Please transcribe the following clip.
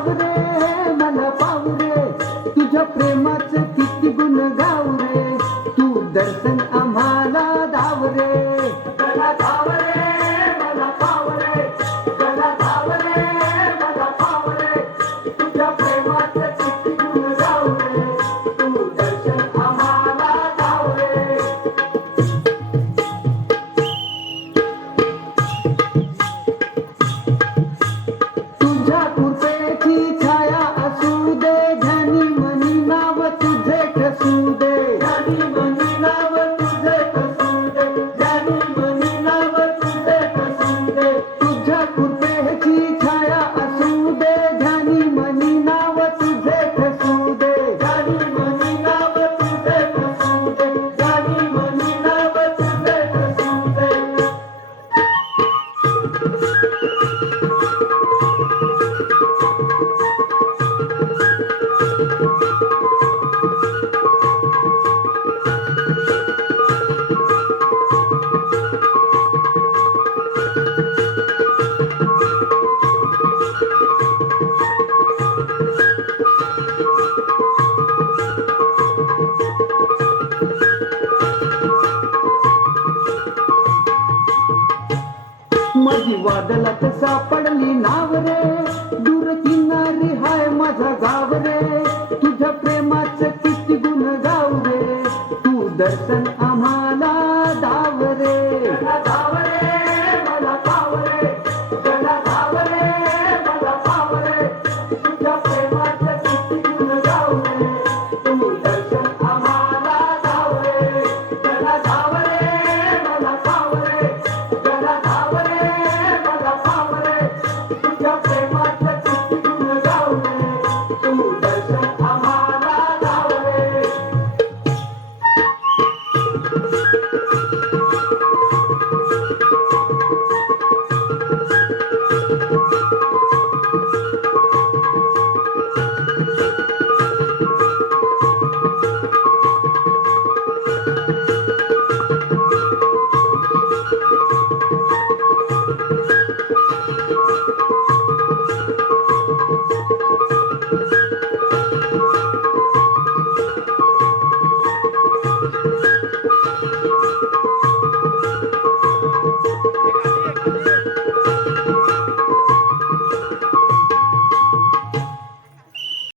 पाव रे मला पाव रे तुझ्या प्रेमाचं किती गुण गाव रे तू दर्शन आम्हाला दाव रे मला धाव रे मला पाव रे मला धाव रे मला पाव रे तुझ्या प्रेमाचं किती गुण गाव रे तू दर्शन आम्हाला दाव रे तुझ्या कृपेची छाया असू दे ध्यानी मनी नाव तुझे ठसू दे ध्यानी मनी नाव तुझे ठसू दे ध्यानी मनी नाव तुझे ठसू दे तुझ्या कृपेची छाया असू दे ध्यानी मनी नाव तुझे ठसू दे ध्यानी मनी नाव तुझे ठसू दे ध्यानी मनी नाव तुझे ठसू दे माझी वादळात सापडली नाव रे दूर किनारी हाय माझा गाव रे